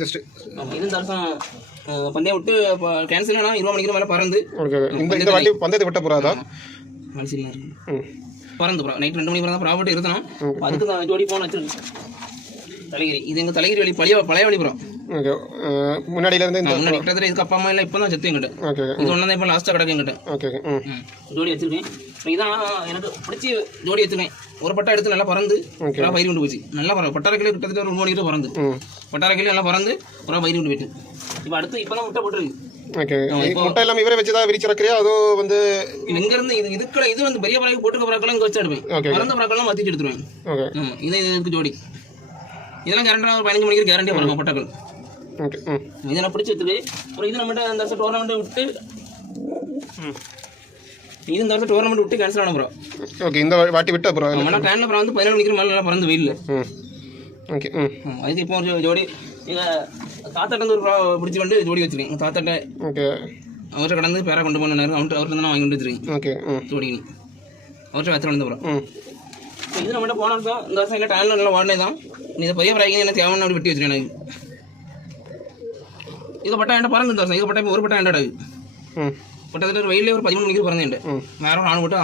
just இது இந்த வருஷம் பந்தயம் விட்டு கேன்சல் ஆனால் 20 மணிக்கு மேலே பறந்து இந்த வாட்டி பந்தயத்தை விட்ட போகிறாதா மனசில் பறந்து போகிறோம் நைட் 2 மணி தான் ப்ராப்பர்ட்டி இருந்தோம் அதுக்கு தான் ஜோடி போன வச்சிருக்கு தலைகிரி இது எங்கள் தலைகிரி வழி பழைய வழிபுறம் ஓகே முன்னாடியில இருந்து முன்னாடி கிட்டத்தட்ட இதுக்கு அப்பா அம்மா எல்லாம் இப்போ தான் செத்து எங்கிட்ட ஓகே இது ஒன்றா தான் இப்போ லாஸ்ட்டாக கிடக்கு எங்கிட்ட ஓகே ஜோடி வச்சிருக்கேன் இதான் எனக்கு பிடிச்சி ஜோடி வச்சிருக்கேன் ஒரு பட்டா எடுத்து நல்லா பறந்து பயிர் கொண்டு போச்சு நல்லா பறந்து பட்டார கிலோ கிட்டத்தட்ட ஒரு 3 மணிக்கு பறந்து பட்டார கிலோ நல்லா பறந்து ஒரு பயிர் கொண்டு போயிட்டு இப்போ அடுத்து இப்போ தான் முட்டை போட்டுருக்கு ஓகே முட்டை எல்லாம் இவரே வச்சு தான் விரிச்சிருக்கிறியா அதோ வந்து இங்கேருந்து இது வந்து பெரிய பறவை போட்டுக்க பறக்கலாம் இங்கே வச்சு எடுப்பேன் பறந்த பறக்கலாம் மாற்றிட்டு எடுத்துருவேன் ஓகே இதுக்கு ஜோடி இதெல்லாம் கேரண்டா ஒரு 15 மணிக்கு கேரண்டியாக பறக்கும் பட்டாக்கள் ஓகே இதெல்லாம் பிடிச்சி வச்சுட்டு அப்புறம் இது நம்மகிட்ட அந்த வருஷம் டோர்னமெண்ட் விட்டு இது இந்த வருஷம் டோர்னமெண்ட் விட்டு கேன்சல் ஆன ப்ரோம் ஓகே இந்த வாட்டி விட்டு அப்புறம் ஆனால் ட்ரெயினில் அப்புறம் வந்து 17 மணிக்கு மேலே நல்லா பறந்து வெயிலில் ஓகே அதுக்கு இப்போ ஒரு ஜோடி எங்கள் தாத்தாட்ட வந்து ஒரு பிடிச்சி கொண்டு ஜோடி வச்சுருக்கேன் எங்கள் தாத்தாட்ட ஓகே அவர்கிட்ட கடந்து பேரா கொண்டு போனார் அவர்கிட்ட நான் வாங்கி கொண்டு வச்சுருக்கேன் ஓகே ஜோடிக்கு அவர்கிட்ட வச்சு வந்து அப்புறம் இது நம்மகிட்ட போன வருஷம் இந்த வருஷம் இல்லை ட்ரெயினில் நல்லா ஓடனே தான் இந்த பெரிய பிராய்க்கு என்ன தேவைன்னு அப்படி வெட்டி வச்சுருக்கேன் எனக்கு இது பட்டா என்கிட்ட பறந்து இந்த வருஷம் இது பட்டா இப்போ ஒரு பட்டா என்டாடு பட்டத்தில் வெயிலே ஒரு 13 மணிக்கு பறந்து என்கிட்ட வேற ஒரு ஆணு போட்டு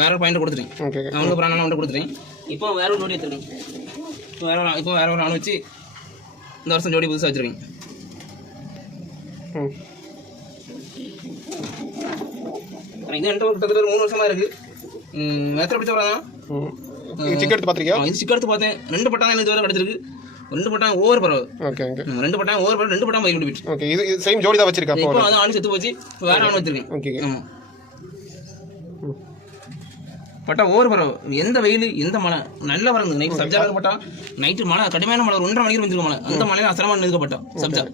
வேற ஒரு பாயிண்ட் கொடுத்துட்டேன் அவனுக்கு அப்புறம் அவன்கிட்ட கொடுத்துட்டேன் இப்போ வேற ஒரு ஜோடி வச்சுருக்கேன் இப்போ வேற ஒரு ஆணு வச்சு இந்த வருஷம் ஜோடி புதுசாக வச்சுருக்கேன் இது என்கிட்ட ஒரு கிட்டத்தட்ட 3 வருஷமா இருக்கு வேத்திர பிடிச்ச தான் சிக் எடுத்து பார்த்திருக்கியா இது சிக் எடுத்து பார்த்தேன் 2 பட்டா தான் இதுவரை கிடச்சிருக்கு 2 பட்டா ஓவர் பரவாயில்ல ஓகே ஓகே 2 பட்டா ஓவர் பரவாயில்ல 2 பட்டா பயிர் கொண்டு போயிட்டு ஓகே இது சேம் ஜோடி தான் வச்சிருக்கா இப்போ அது ஆணு செத்து போச்சு வேற ஆணு வச்சிருக்கேன் ஓகே ஆமாம் பட்டா ஓவர் பரவாயில்ல எந்த வெயில் எந்த மழை நல்லா பறந்து நைட்டு சப்ஜா பட்டா நைட்டு மழை கடுமையான மழை 1:30 மணிக்கு வந்துருக்க மழை அந்த மழையில அசரமாக நிற்கப்பட்டா சப்ஜா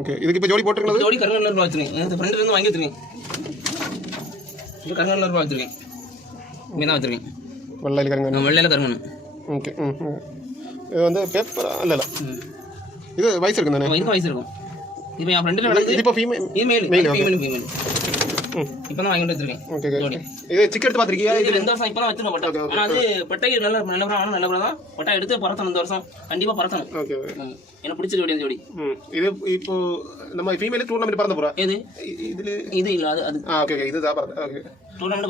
ஓகே இதுக்கு இப்போ ஜோடி போட்டுருக்கீங்க ஜோடி கருங்கல்ல வச்சிருக்கேன் என் ஃப்ரெண்ட்ல இருந்து வாங்கி வச்சிருக்கேன் இது கருங்கல்ல வச்சிருக்கேன் இங்கே தான் வச்சிருக்கேன் வெள்ளையில கருங்கல் ஓகே இது வந்து பேப்பர் இல்லை இது வயசு இருக்கும் தானே இதுக்கு வயசு இருக்கும் இப்போ என் ஃப்ரெண்டில் இது இப்போ ஃபீமேல் இப்போ தான் வாங்கி வச்சிருக்கேன் ஓகே இது சிக் எடுத்து பார்த்திருக்கியா இது இந்த வருஷம் இப்போ தான் வச்சிருக்கேன் பட்டா ஆனால் அது பட்டை நல்ல நல்ல தான் பட்டா எடுத்து பறத்தணும் இந்த வருஷம் கண்டிப்பாக பறத்தணும் ஓகே எனக்கு பிடிச்ச ஜோடி அந்த ஜோடி இது இப்போ நம்ம ஃபீமேல் டூர்னமெண்ட் பறந்து போகிறோம் எது இது இது இல்லை அது ஓகே இதுதான் ஓகே டூர்னமெண்ட்